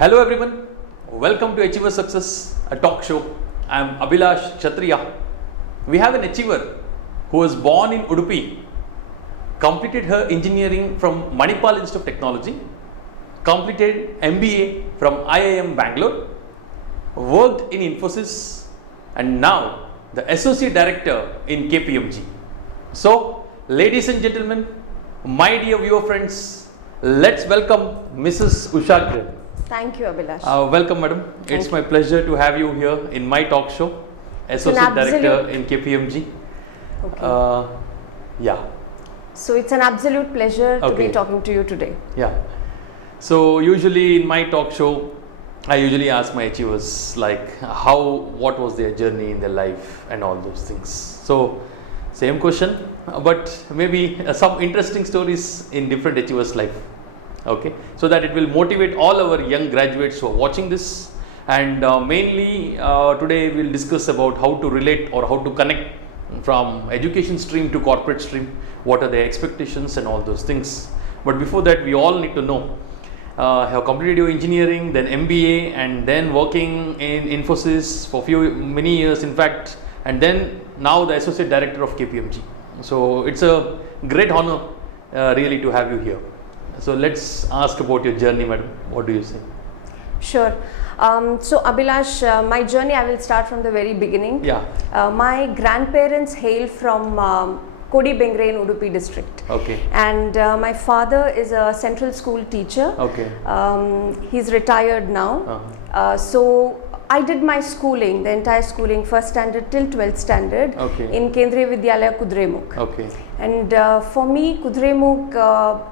Hello everyone, welcome to Achiever Success, a talk show. I am Abhilash Kshatriya. We have an achiever who was born in Udupi, completed her engineering from Manipal Institute of Technology, completed MBA from IIM Bangalore, worked in Infosys, and now the Associate Director in KPMG. So, ladies and gentlemen, my dear viewer friends, let's welcome Mrs. Usha Kiran. Thank you, Abhilash. Welcome, madam. It's my pleasure to have you here in my talk show, Associate Director in KPMG. Okay. Yeah. So it's an absolute pleasure to be talking to you today. Yeah. So usually in my talk show, I usually ask my achievers like what was their journey in their life and all those things. So same question, but maybe some interesting stories in different achievers' life. Okay, so that it will motivate all our young graduates who are watching this, and mainly today we will discuss about how to relate or how to connect from education stream to corporate stream, what are their expectations and all those things. But before that, we all need to know, have completed your engineering, then MBA, and then working in Infosys for many years in fact, and then now the Associate Director of KPMG. So it's a great honor really to have you here. So let's ask about your journey, madam. What do you say? Sure. So Abhilash, my journey, I will start from the very beginning. Yeah. My grandparents hail from Kodi Bengre in Udupi district. Okay. And my father is a central school teacher. Okay. He's retired now. So I did my schooling, the entire schooling, first standard till 12th standard in Kendriya Vidyalaya Kudremukh. Okay. And for me, Kudremukh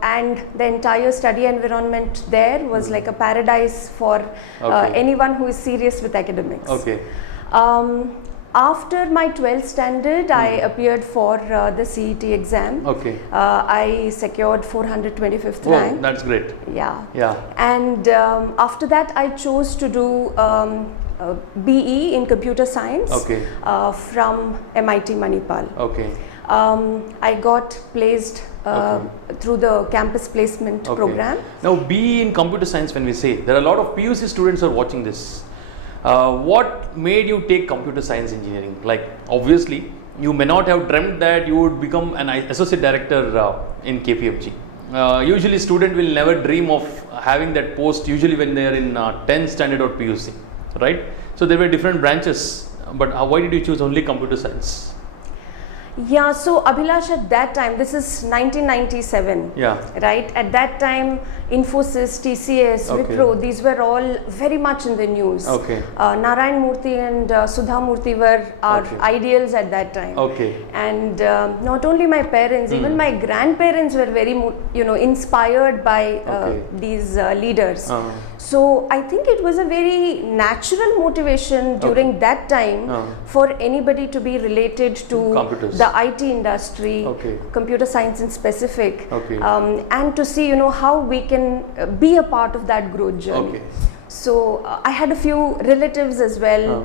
and the entire study environment there was like a paradise for anyone who is serious with academics. Okay. After my 12th standard, I appeared for the CET exam. Okay. I secured 425th rank. That's great. Yeah. Yeah. And after that, I chose to do BE in computer science from MIT Manipal. Okay. I got placed through the campus placement program. Now, BE in computer science, when we say, there are a lot of PUC students who are watching this. What made you take computer science engineering? Like, obviously, you may not have dreamt that you would become an associate director in KPMG. Usually, student will never dream of having that post, usually when they are in 10th standard or PUC, right? So, there were different branches, but why did you choose only computer science? Yeah, so Abhilash, at that time, this is 1997, right? At that time, Infosys, TCS, Wipro, these were all very much in the news. Narayan Murthy and Sudha Murthy were our ideals at that time. And not only my parents, even my grandparents were very, inspired by these leaders. So I think it was a very natural motivation during that time for anybody to be related to the IT industry, computer science in specific, and to see how we can be a part of that growth journey. So I had a few relatives as well,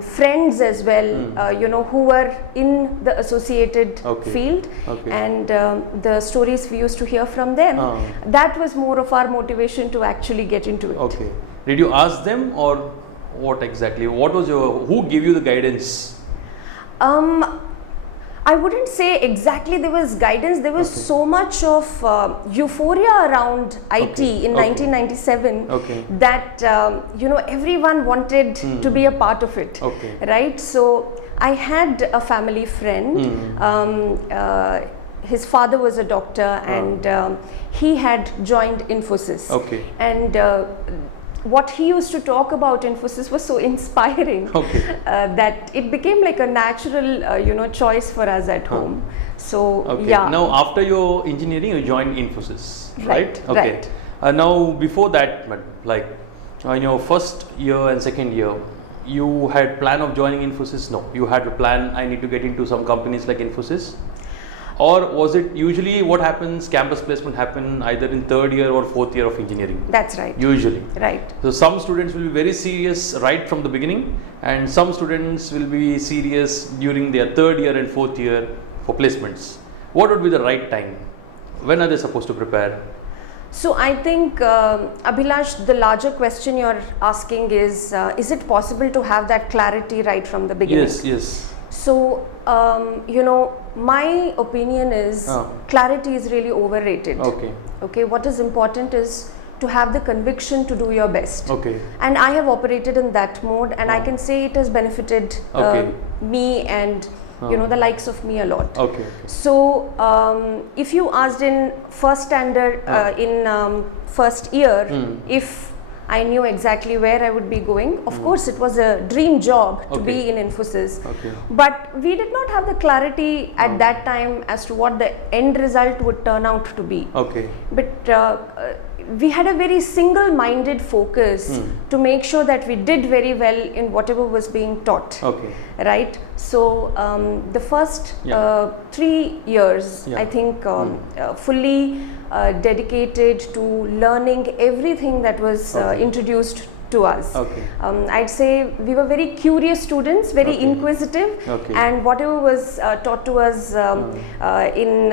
friends as well, who were in the associated field, and the stories we used to hear from them. That was more of our motivation to actually get into it. Did you ask them, or what exactly? Who gave you the guidance? I wouldn't say exactly there was guidance. There was so much of euphoria around IT in 1997 that everyone wanted to be a part of it, right? So I had a family friend. His father was a doctor, and he had joined Infosys. And what he used to talk about Infosys was so inspiring that it became like a natural, choice for us at home. So yeah. Now, after your engineering, you joined Infosys, right? Right. Now, before that, like in your first year and second year, you had plan of joining Infosys? No, you had a plan. I need to get into some companies like Infosys. Or was it usually what happens, campus placement happen either in third year or fourth year of engineering? That's right. Usually. Right. So some students will be very serious right from the beginning, and some students will be serious during their third year and fourth year for placements. What would be the right time? When are they supposed to prepare? So I think, Abhilash, the larger question you're asking is it possible to have that clarity right from the beginning? Yes, yes. So, my opinion is clarity is really overrated. Okay. Okay, what is important is to have the conviction to do your best. Okay. And I have operated in that mode, and I can say it has benefited me and the likes of me a lot. Okay. So if you asked in first standard, in first year, if I knew exactly where I would be going, of course it was a dream job to be in Infosys. Okay. But we did not have the clarity at that time as to what the end result would turn out to be. Okay. But we had a very single-minded focus to make sure that we did very well in whatever was being taught. Okay. Right. So the first 3 years, I think, fully dedicated to learning everything that was introduced to us. Okay. I'd say we were very curious students, very inquisitive, and whatever was taught to us in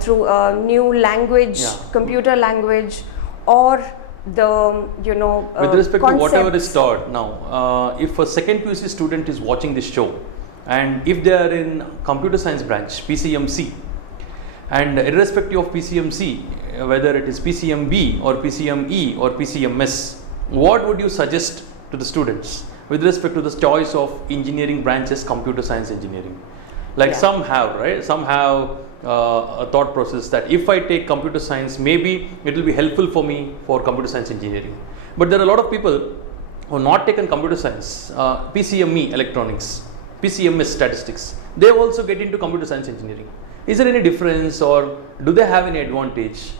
through a new language, computer language, or the with respect to whatever is taught now, if a second PUC student is watching this show, and if they are in computer science branch, PCMC, and irrespective of PCMC, whether it is PCMB or PCME or PCMS, what would you suggest to the students with respect to the choice of engineering branches, computer science engineering? Like some have, right? Some have a thought process that if I take computer science, maybe it will be helpful for me for computer science engineering. But there are a lot of people who have not taken computer science, PCME electronics, PCMS statistics. They also get into computer science engineering. Is there any difference, or do they have any advantage?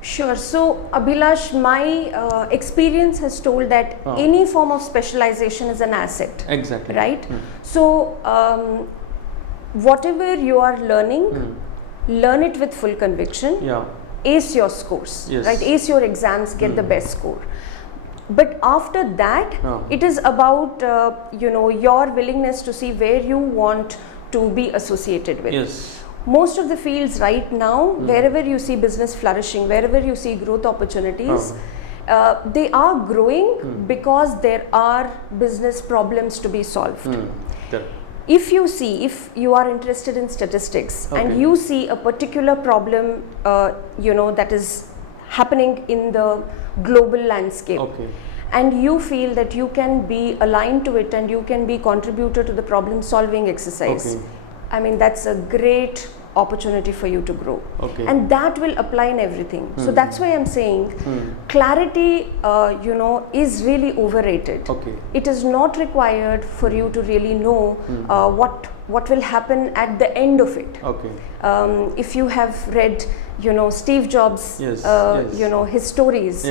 Sure. So, Abhilash, my experience has told that any form of specialization is an asset. Exactly. Right? So, whatever you are learning, learn it with full conviction. Yeah. Ace your scores. Yes. Right? Ace your exams, get the best score. But after that, it is about your willingness to see where you want to be associated with. Yes. Most of the fields right now, wherever you see business flourishing, wherever you see growth opportunities, they are growing because there are business problems to be solved. If you are interested in statistics and you see a particular problem, that is happening in the global landscape, and you feel that you can be aligned to it and you can be contributor to the problem solving exercise, I mean, that's a great opportunity for you to grow. And that will apply in everything. So that's why I'm saying clarity, is really overrated. It is not required for you to really know what will happen at the end of it. If you have read, Steve Jobs, his stories,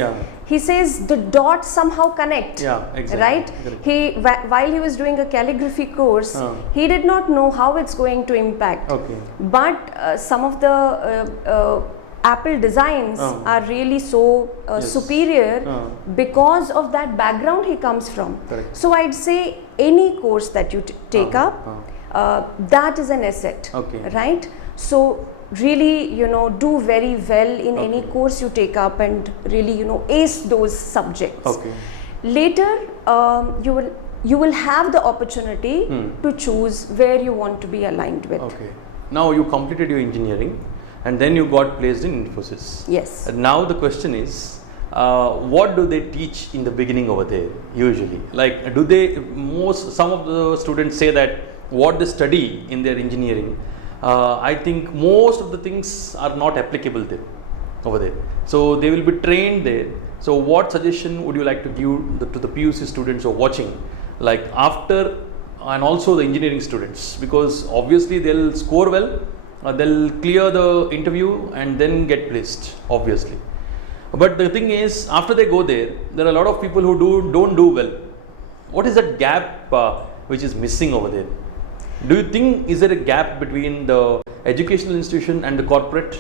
he says the dots somehow connect. Right? While he was doing a calligraphy course, he did not know how it's going to impact. But some of the Apple designs are really so superior because of that background he comes from. So I'd say any course that you take up, that is an asset, right? So really, do very well in any course you take up and really, ace those subjects. Later, you will have the opportunity to choose where you want to be aligned with. Now you completed your engineering and then you got placed in Infosys. Yes. And now the question is, what do they teach in the beginning over there usually? Like, some of the students say that what they study in their engineering, I think most of the things are not applicable there, over there. So they will be trained there. So what suggestion would you like to give to the PUC students who are watching, like after, and also the engineering students, because obviously they'll score well, they'll clear the interview and then get placed, obviously. But the thing is, after they go there, there are a lot of people who don't do well. What is that gap which is missing over there? Do you think, is there a gap between the educational institution and the corporate?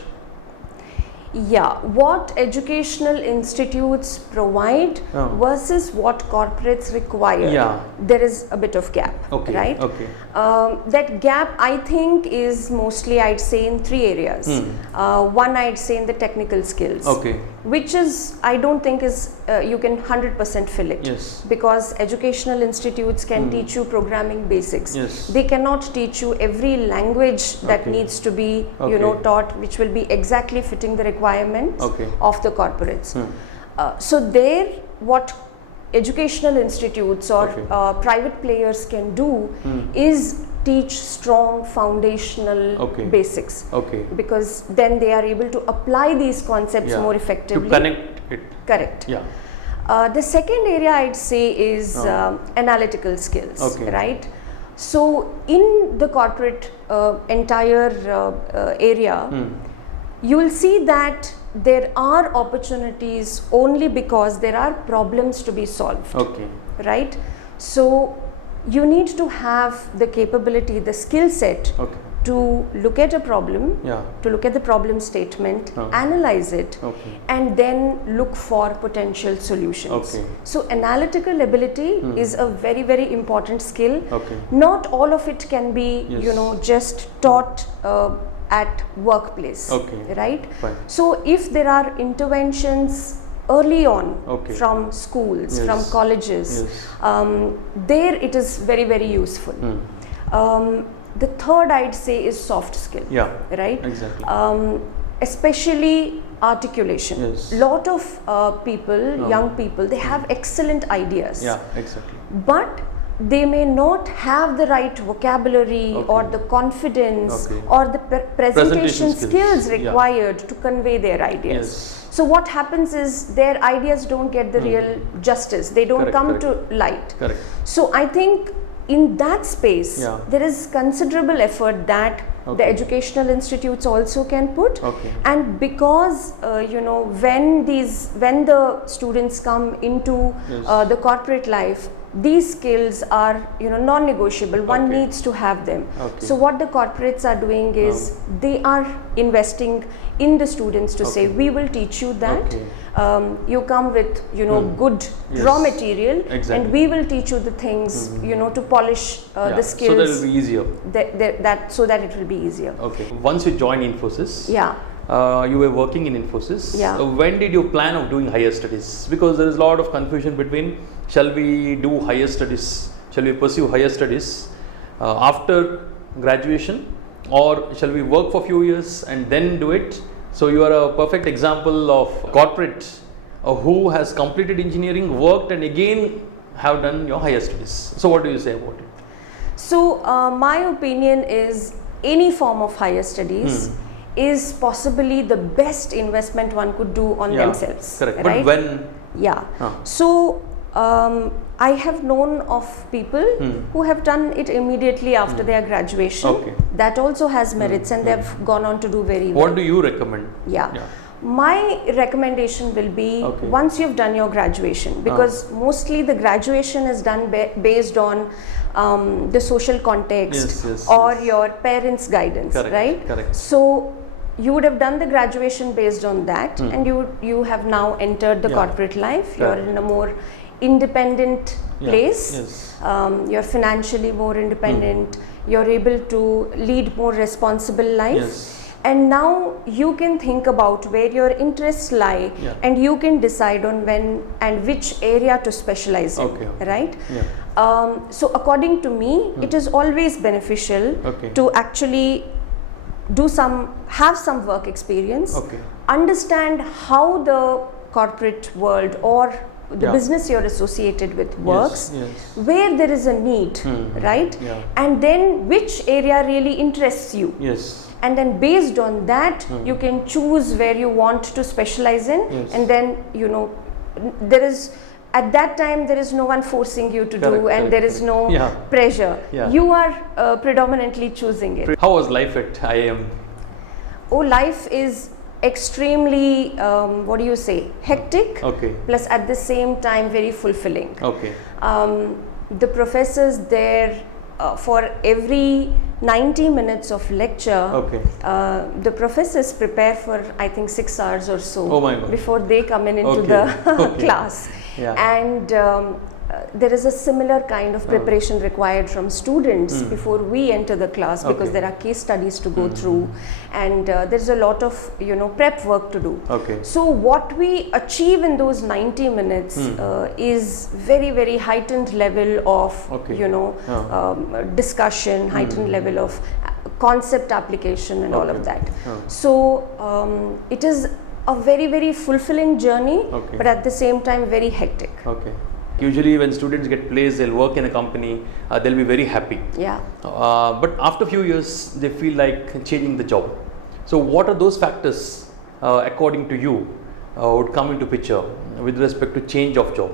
Yeah, what educational institutes provide versus what corporates require. Yeah. There is a bit of gap, okay. right? Okay. That gap, I think, is mostly, I'd say, in 3 areas. One, I'd say, in the technical skills. Okay. Which is, I don't think is, you can 100% fill it. Yes. Because educational institutes can teach you programming basics. Yes. They cannot teach you every language that needs to be, you know, taught, which will be exactly fitting the requirements of the corporates. So there, what educational institutes or private players can do is teach strong foundational basics. Because then they are able to apply these concepts more effectively. To connect it. Correct. Yeah. The second area, I'd say, is analytical skills, right? So in the corporate entire area, you will see that there are opportunities only because there are problems to be solved, right? So you need to have the capability, the skill set to look at a problem, to look at the problem statement, analyze it, and then look for potential solutions. So analytical ability is a very, very important skill. Not all of it can be, you know, just taught at workplace, right? So if there are interventions early on from schools, from colleges, there it is very, very useful. The third, I'd say, is soft skill, right? Exactly. Especially articulation. Lot of people, young people, they have excellent ideas. Yeah, exactly. But they may not have the right vocabulary or the confidence or the presentation skills required to convey their ideas. So what happens is their ideas don't get the real justice. They don't come to light. So I think in that space, there is considerable effort that the educational institutes also can put. And because you know, when the students come into the corporate life, these skills are, you know, non-negotiable. One needs to have them. So what the corporates are doing is they are investing in the students to say, we will teach you that. You come with, you know, good raw material, and we will teach you the things, you know, to polish the skills. So that will be easier. So that it will be easier. Once you join Infosys, you were working in Infosys. When did you plan of doing higher studies? Because there is a lot of confusion between, shall we do higher studies, shall we pursue higher studies after graduation, or shall we work for a few years and then do it? So you are a perfect example of corporate who has completed engineering, worked, and again have done your higher studies. So what do you say about it? So my opinion is any form of higher studies is possibly the best investment one could do on themselves. Correct. Right? But when? So I have known of people who have done it immediately after their graduation. That also has merits, and they've gone on to do very well. What do you recommend? My recommendation will be once you've done your graduation, because mostly the graduation is done based on the social context or your parents' guidance, right? So you would have done the graduation based on that, and you have now entered the corporate life. You're in a more independent place. You're financially more independent. You're able to lead more responsible life. And now you can think about where your interests lie, and you can decide on when and which area to specialize in, right? So according to me, it is always beneficial to actually have some work experience, understand how the corporate world or the business you're associated with works, where there is a need, right? And then which area really interests you. And then based on that, you can choose where you want to specialize in, and then, you know, there is, at that time, there is no one forcing you to do, and there is no pressure. You are predominantly choosing it. How was life at IIM? Oh, life is extremely, what do you say, hectic, plus at the same time very fulfilling. The professors there for every 90 minutes of lecture, the professors prepare for I think 6 hours or so before they come into the class. And there is a similar kind of preparation required from students before we enter the class, because there are case studies to go through, and there's a lot of prep work to do. So what we achieve in those 90 minutes is very, very heightened level of discussion, heightened level of concept application and all of that. So it is a very, very fulfilling journey, but at the same time very hectic. Usually when students get placed, they'll work in a company, they'll be very happy. But after a few years, they feel like changing the job. So what are those factors, according to you, would come into picture with respect to change of job?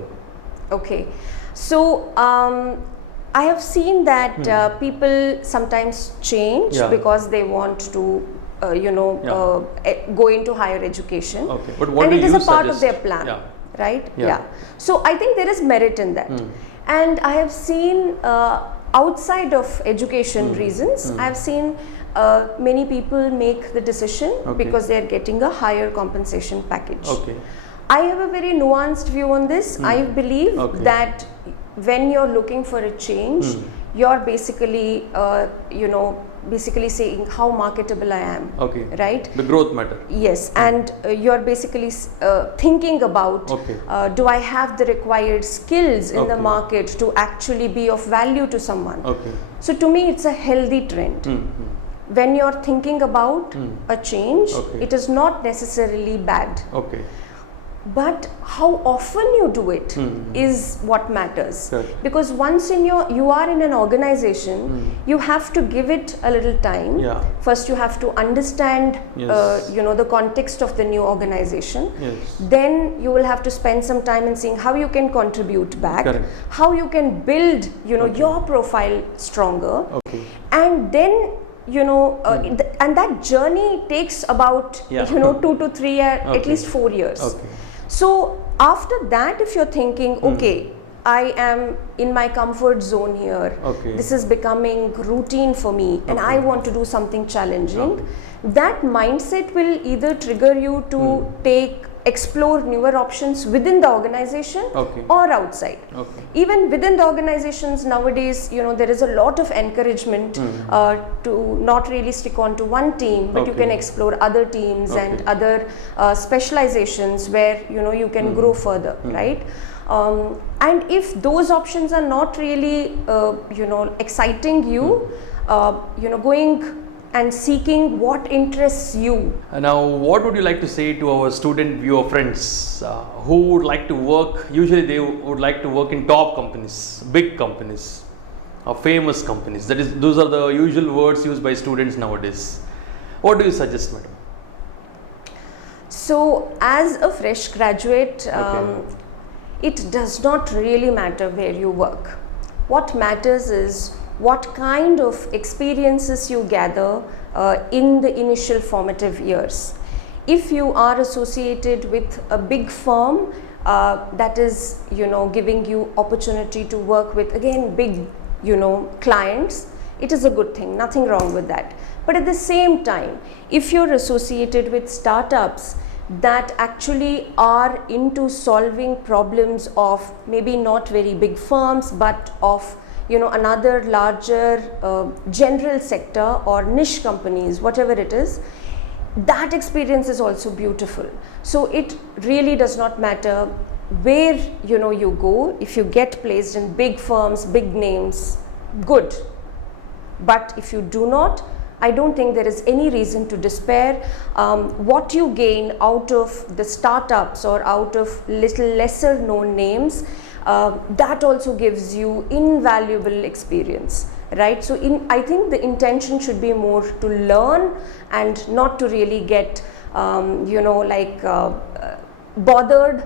So I have seen that people sometimes change because they want to go into higher education, but what and do it is you a part suggest? of their plan. Right? So I think there is merit in that. And I have seen outside of education reasons, I have seen many people make the decision because they are getting a higher compensation package. I have a very nuanced view on this. I believe that when you're looking for a change, you're basically basically saying how marketable I am, right? The growth matter. Yes, and you're basically thinking about do I have the required skills in the market to actually be of value to someone? So to me, it's a healthy trend. When you're thinking about a change, it is not necessarily bad. But how often you do it is what matters. Because once you are in an organization, you have to give it a little time. First you have to understand the context of the new organization. Then you will have to spend some time in seeing how you can contribute back, how you can build your profile stronger, and then and that journey takes about 2 to 3 years, at least 4 years. So after that, if you're thinking, I am in my comfort zone here, this is becoming routine for me, and I want to do something challenging, that mindset will either trigger you to explore newer options within the organization or outside. Even within the organizations nowadays, there is a lot of encouragement to not really stick on to one team, but you can explore other teams and other specializations where you can grow further, right? And if those options are not really exciting you, going and seeking what interests you. Now, what would you like to say to our student viewer friends who would like to work? Usually they would like to work in top companies, big companies, famous companies. Those are the usual words used by students nowadays. What do you suggest, madam? So as a fresh graduate, it does not really matter where you work. What matters is what kind of experiences you gather in the initial formative years. If you are associated with a big firm that is giving you opportunity to work with again big clients, it is a good thing, nothing wrong with that. But at the same time, if you're associated with startups that actually are into solving problems of maybe not very big firms, but of another larger general sector or niche companies, whatever it is, that experience is also beautiful. So it really does not matter where you go. If you get placed in big firms, big names, good. But if you do not, I don't think there is any reason to despair. What you gain out of the startups or out of little lesser known names, that also gives you invaluable experience, right? So I think the intention should be more to learn and not to really get bothered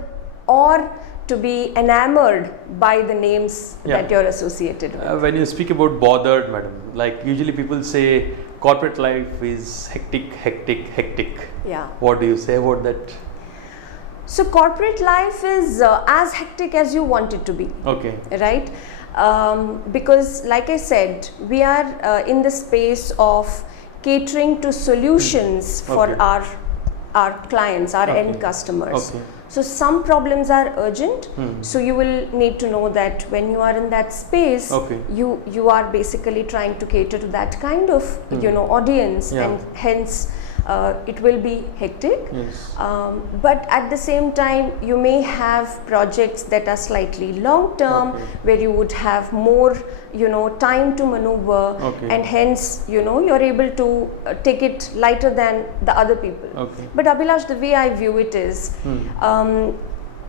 or to be enamored by the names that you're associated with. When you speak about bothered, madam, like usually people say corporate life is hectic. What do you say about that? So corporate life is as hectic as you want it to be. Right? Because like I said, we are in the space of catering to solutions for our clients, our end customers. So some problems are urgent, so you will need to know that when you are in that space, you are basically trying to cater to that kind of audience, and hence it will be hectic. But at the same time, you may have projects that are slightly long term, where you would have more time to maneuver, and hence you're able to take it lighter than the other people. But Abhilash, the way I view it is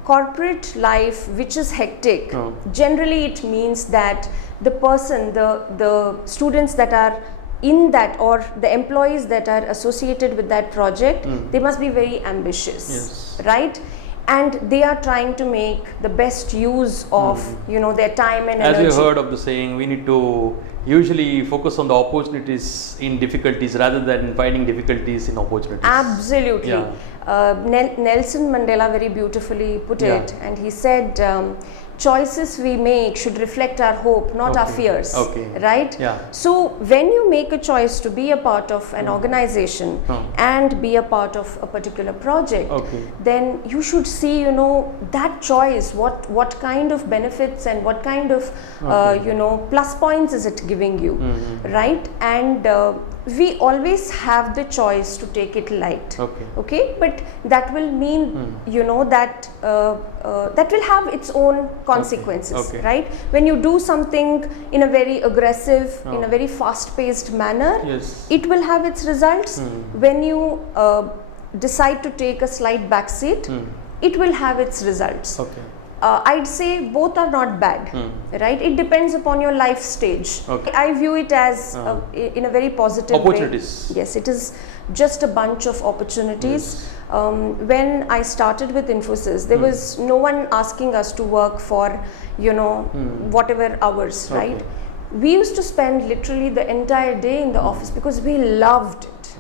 corporate life which is hectic, generally it means that the person, the students that are in that, or the employees that are associated with that project, they must be very ambitious, right? And they are trying to make the best use of their time and energy. As you heard of the saying, we need to usually focus on the opportunities in difficulties rather than finding difficulties in opportunities. Absolutely. Nelson Mandela very beautifully put it, and he said, choices we make should reflect our hope, not our fears, right? So when you make a choice to be a part of an organization and be a part of a particular project, then you should see that choice, what kind of benefits and what kind of plus points is it giving you, right? And we always have the choice to take it light, but that will mean that that will have its own consequences, right? When you do something in a very aggressive, in a very fast-paced manner, it will have its results. When you decide to take a slight backseat, it will have its results. I'd say both are not bad, right? It depends upon your life stage. I view it as in a very positive way. Yes, it is just a bunch of opportunities. When I started with Infosys, there was no one asking us to work for whatever hours, right? We used to spend literally the entire day in the office because we loved it.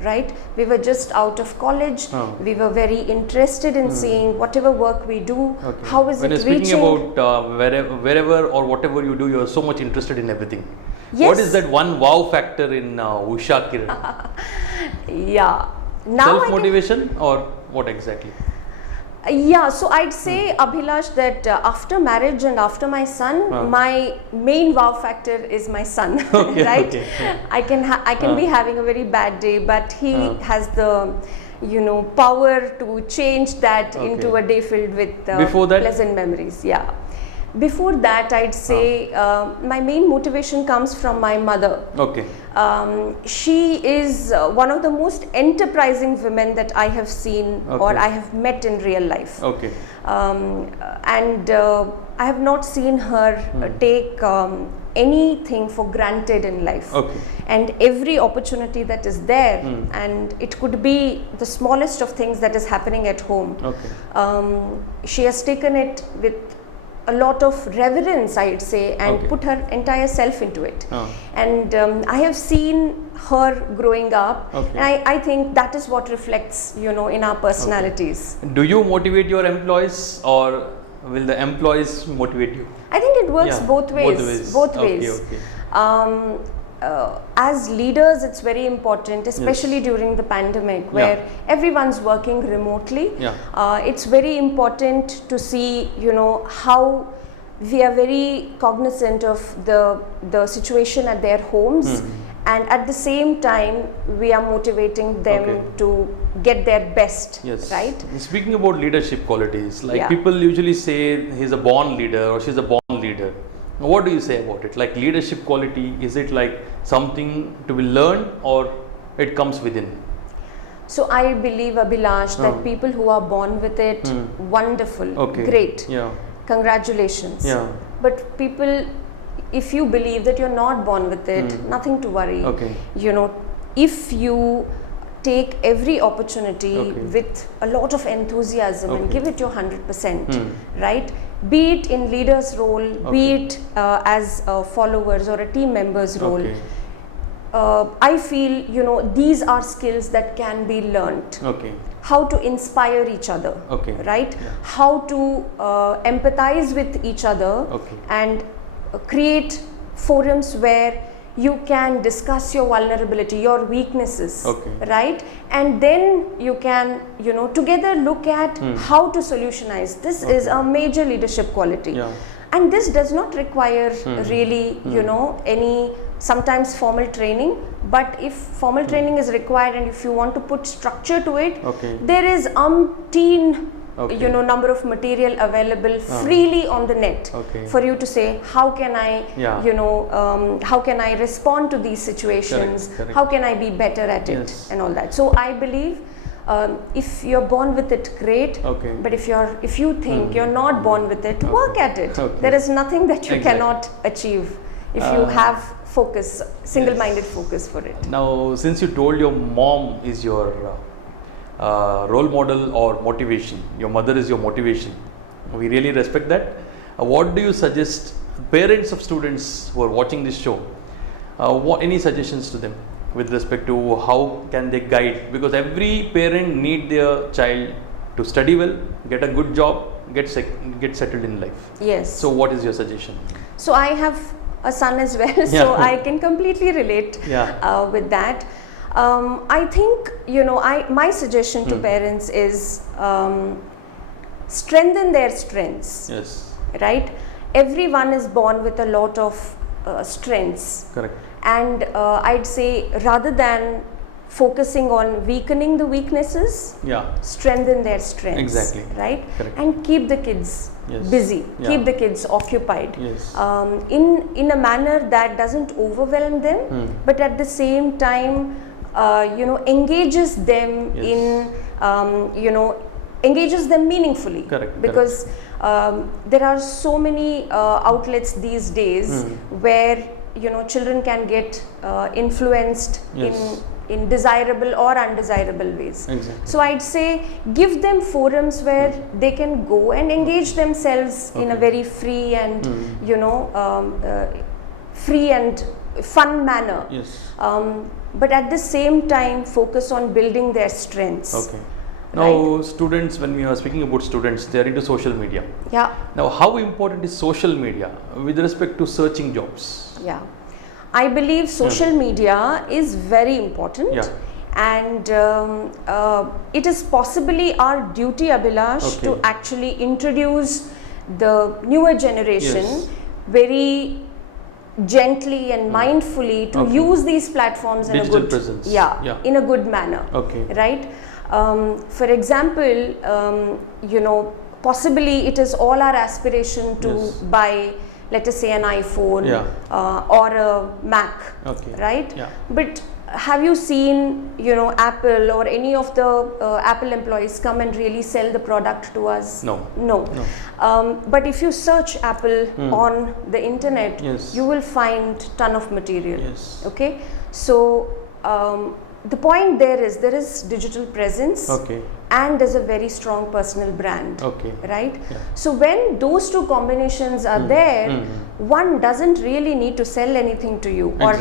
Right? We were just out of college. We were very interested in seeing whatever work we do, how is when it reaching. When you're speaking about wherever or whatever you do, you're so much interested in everything. What is that one wow factor in Usha Kiran? Now self-motivation or what exactly? So I'd say, Abhilash, that after marriage and after my son, my main wow factor is my son, right? I can be having a very bad day, but he has the power to change that into a day filled with pleasant memories. Before that, I'd say my main motivation comes from my mother. She is one of the most enterprising women that I have seen or I have met in real life. And I have not seen her take anything for granted in life. And every opportunity that is there, and it could be the smallest of things that is happening at home, she has taken it with a lot of reverence, I'd say, and put her entire self into it. And I have seen her growing up, and I think that is what reflects, in our personalities. Do you motivate your employees, or will the employees motivate you? I think it works both ways. Both ways. As leaders, it's very important, especially during the pandemic, where everyone's working remotely. It's very important to see, how we are very cognizant of the situation at their homes, and at the same time, we are motivating them to get their best, right? Speaking about leadership qualities, like people usually say he's a born leader or she's a born leader. What do you say about it? Like leadership quality, is it like something to be learned or it comes within? So I believe, Abhilash, that people who are born with it, wonderful, great, congratulations. But people, if you believe that you're not born with it, nothing to worry. If you take every opportunity with a lot of enthusiasm and give it your 100%, right? Be it in leader's role, be it as followers or a team member's role. I feel, these are skills that can be learnt. How to inspire each other, right? How to empathize with each other and create forums where you can discuss your vulnerability, your weaknesses, right? And then you can, together look at how to solutionize. This is a major leadership quality. And this does not require really, any sometimes formal training, but if formal training is required and if you want to put structure to it, there is umpteen number of material available freely on the net for you to say, how can I, how can I respond to these situations? Correct. How can I be better at it and all that. So I believe if you're born with it, great. But if you think you're not born with it, work at it. There is nothing that you cannot achieve if you have focus, single-minded focus for it. Now, since you told your mom is your role model or motivation, your mother is your motivation, we really respect that. What do you suggest parents of students who are watching this show? Any suggestions to them with respect to how can they guide? Because every parent need their child to study well, get a good job, get settled in life. Yes. So what is your suggestion? So I have a son as well, so I can completely relate with that. I think, my suggestion to parents is strengthen their strengths. Yes. Right? Everyone is born with a lot of strengths. Correct. And I'd say rather than focusing on weakening the weaknesses, strengthen their strengths. Exactly. Right? Correct. And keep the kids busy, keep the kids occupied in a manner that doesn't overwhelm them, but at the same time engages them in engages them meaningfully. Correct. Because there are so many outlets these days where children can get influenced in desirable or undesirable ways. Exactly. So I'd say give them forums where they can go and engage themselves in a very free and free and fun manner. Yes. But at the same time focus on building their strengths. Now students, when we are speaking about students, they are into social media. Now how important is social media with respect to searching jobs? I believe social media is very important, and it is possibly our duty, Abhilash, to actually introduce the newer generation very gently and mindfully to use these platforms in digital a good presence. In a good manner. Right? For example, possibly it is all our aspiration to buy, let us say, an iPhone or a Mac, right? But have you seen, Apple or any of the Apple employees come and really sell the product to us? No. But if you search Apple on the internet, you will find ton of material. Okay, so the point there is digital presence, and there's a very strong personal brand, right? So when those two combinations are there, one doesn't really need to sell anything to you or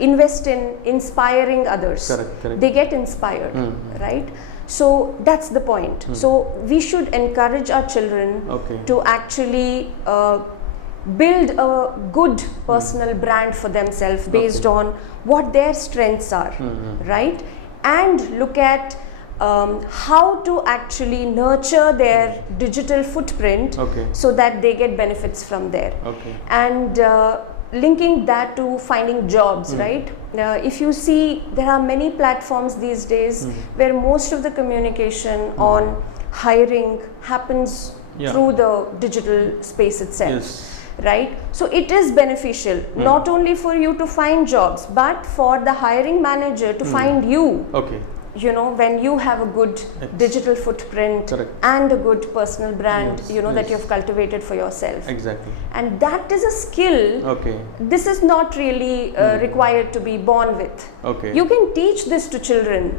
invest in inspiring others. Correct. They get inspired, right? So that's the point. So we should encourage our children to actually build a good personal brand for themselves based on what their strengths are, right? And look at how to actually nurture their digital footprint so that they get benefits from there. And linking that to finding jobs, right? If you see, there are many platforms these days where most of the communication on hiring happens through the digital space itself. Right? So it is beneficial not only for you to find jobs, but for the hiring manager to find you. When you have a good digital footprint and a good personal brand, that you have cultivated for yourself. And that is a skill. This is not really required to be born with. You can teach this to children.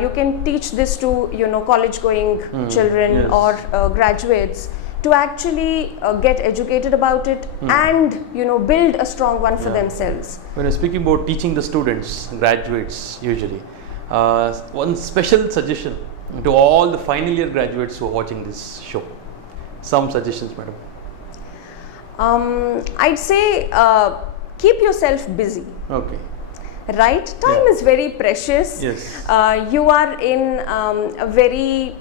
You can teach this to, college going children or graduates, to actually get educated about it and build a strong one for themselves. When you're speaking about teaching the students, graduates usually, one special suggestion to all the final year graduates who are watching this show. Some suggestions, madam. I'd say keep yourself busy. Okay. Right? Time is very precious. Yes. You are in a very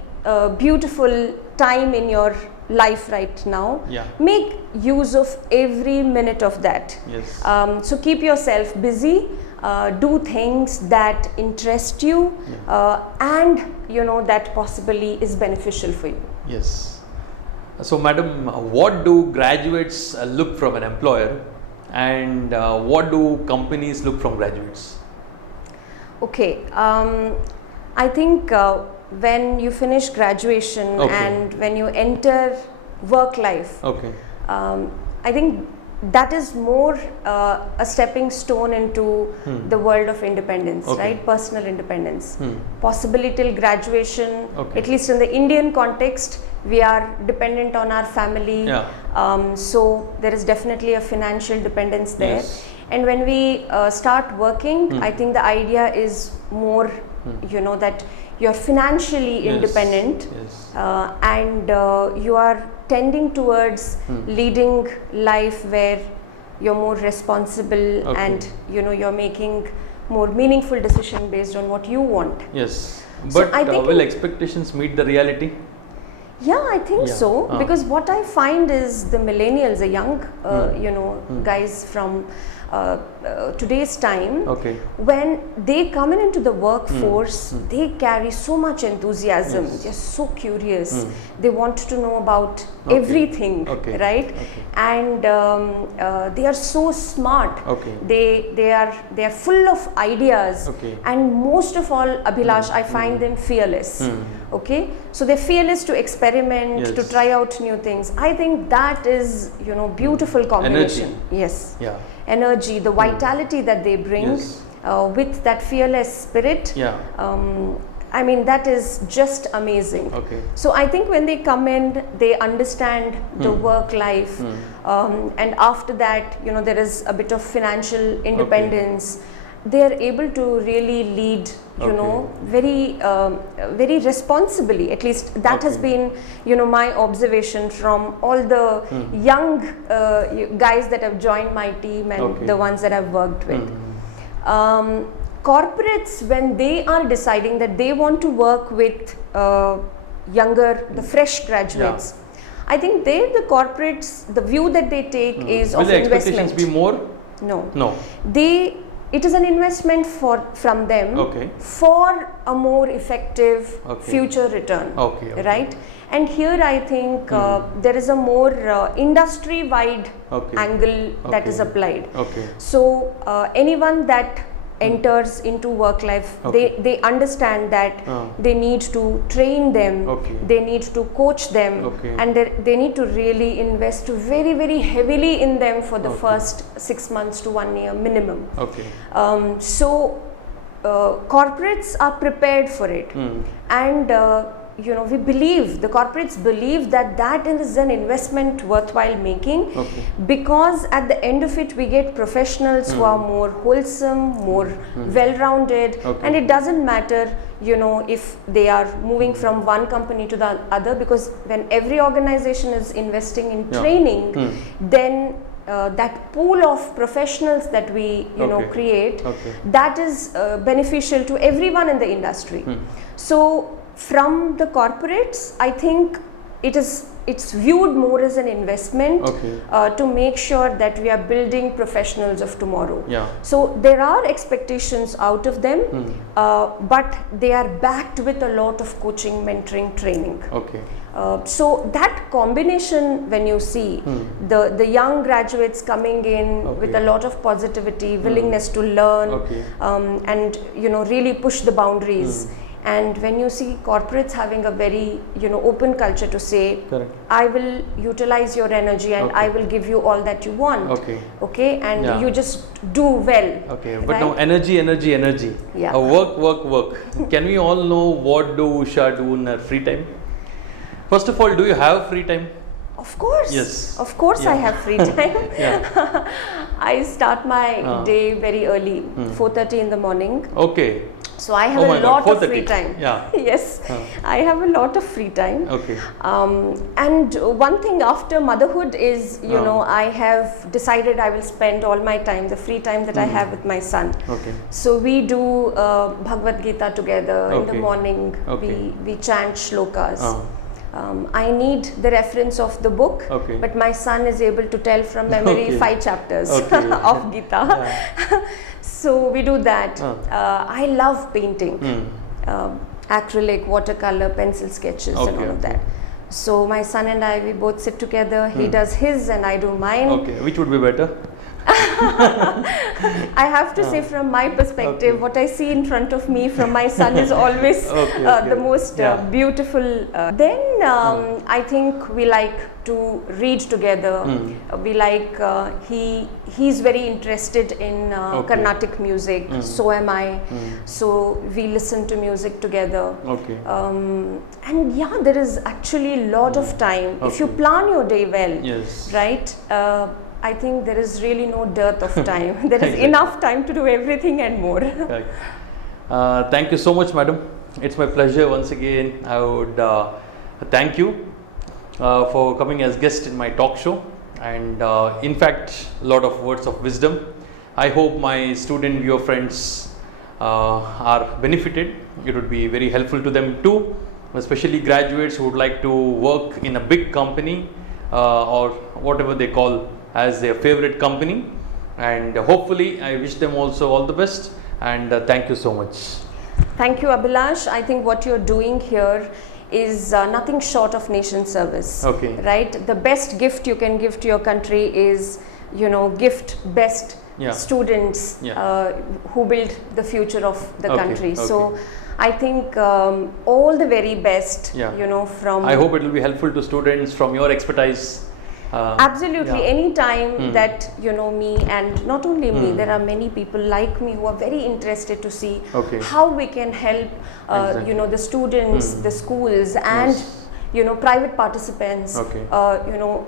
beautiful time in your life right now. Yeah. Make use of every minute of that. Yes. So keep yourself busy. Do things that interest you, and that possibly is beneficial for you. Yes. So, madam, what do graduates look from an employer, and what do companies look from graduates? Okay, I think when you finish graduation and when you enter work life, I think that is more a stepping stone into the world of independence, right? Personal independence. Possibly till graduation, at least in the Indian context, we are dependent on our family. So there is definitely a financial dependence there. Yes. And when we start working, I think the idea is more, that you're financially independent, and you are tending towards leading life where you're more responsible and you're making more meaningful decision based on what you want. Yes, but so will expectations meet the reality? Yeah, I think so, because what I find is the millennials, the young guys from today's time, when they come into the workforce, they carry so much enthusiasm. They're so curious. They want to know about everything, right? And they are so smart. They are full of ideas, and most of all, Abhilash, I find them fearless. So they're fearless to experiment, to try out new things. I think that is beautiful combination. Energy. Energy, the vitality that they bring with that fearless spirit. I mean, that is just amazing. So I think when they come in, they understand the work life, and after that, there is a bit of financial independence. They are able to really lead, very, very responsibly. At least that has been, my observation from all the young guys that have joined my team and the ones that I've worked with. Corporates, when they are deciding that they want to work with the fresh graduates, I think the corporates, the view that they take is of investment. Will the expectations be more? No. It is an investment from them for a more effective future return, right? And here I think there is a more industry-wide angle that is applied. So anyone that enters into work life, they understand that they need to train them, they need to coach them, and they need to really invest very, very heavily in them for the first 6 months to 1 year minimum. So corporates are prepared for it, and the corporates believe that is an investment worthwhile making, because at the end of it we get professionals who are more wholesome, more well-rounded, and it doesn't matter if they are moving from one company to the other, because when every organization is investing in training, then that pool of professionals that we create, that is beneficial to everyone in the industry. So from the corporates, I think it's viewed more as an investment to make sure that we are building professionals of tomorrow. So there are expectations out of them, but they are backed with a lot of coaching, mentoring, training. So that combination, when you see the young graduates coming in with a lot of positivity, willingness to learn, and really push the boundaries. And when you see corporates having a very open culture to say, I will utilize your energy and I will give you all that you want, and you just do well. But now energy. Work. Can we all know what do Usha do in her free time? First of all, do you have free time? Of course. Yes. Of course I have free time. I start my day very early, 4:30 in the morning. So I have a lot of free time. Yeah. Yes, I have a lot of free time. Okay. And one thing after motherhood is, you know, I have decided I will spend all my time, the free time that I have with my son. Okay. So we do Bhagavad Gita together in the morning. We chant shlokas. I need the reference of the book, but my son is able to tell from memory 5 chapters of Gita. So we do that. I love painting, acrylic, watercolor, pencil sketches and all of that. So my son and I, we both sit together. He does his and I do mine. Okay, which would be better? I have to say, from my perspective, what I see in front of me from my son is always the most beautiful. Then I think we like to read together. We like, he's very interested in Carnatic music, so am I. So we listen to music together. And yeah, there is actually a lot of time. If you plan your day well, right? I think there is really no dearth of time. There is enough time to do everything and more. Thank you so much, madam. It's my pleasure once again. I would thank you for coming as guest in my talk show, and in fact, a lot of words of wisdom. I hope my student viewer friends are benefited. It would be very helpful to them too, especially graduates who would like to work in a big company or whatever they call as their favorite company, and hopefully I wish them also all the best, and thank you so much. Thank you, Abhilash. I think what you're doing here is nothing short of nation service. Right? The best gift you can give to your country is, you know, gift best students who build the future of the country. So I think all the very best, you know, from... I hope it will be helpful to students from your expertise. Absolutely. Any time that, you know, me, and not only me, there are many people like me who are very interested to see how we can help, you know, the students, the schools, and you know, private participants, you know,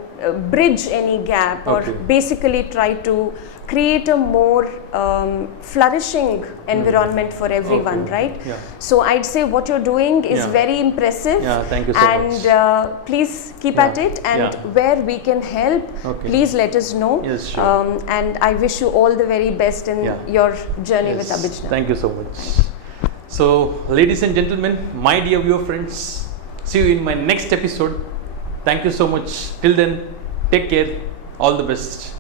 bridge any gap, or basically try to create a more flourishing environment for everyone, right? So I'd say what you're doing is very impressive. Thank you so much. And please keep at it, and where we can help, please let us know. And I wish you all the very best in your journey with Abhijna. Thank you so much. So, ladies and gentlemen, my dear viewer friends, see you in my next episode. Thank you so much. Till then, take care. All the best.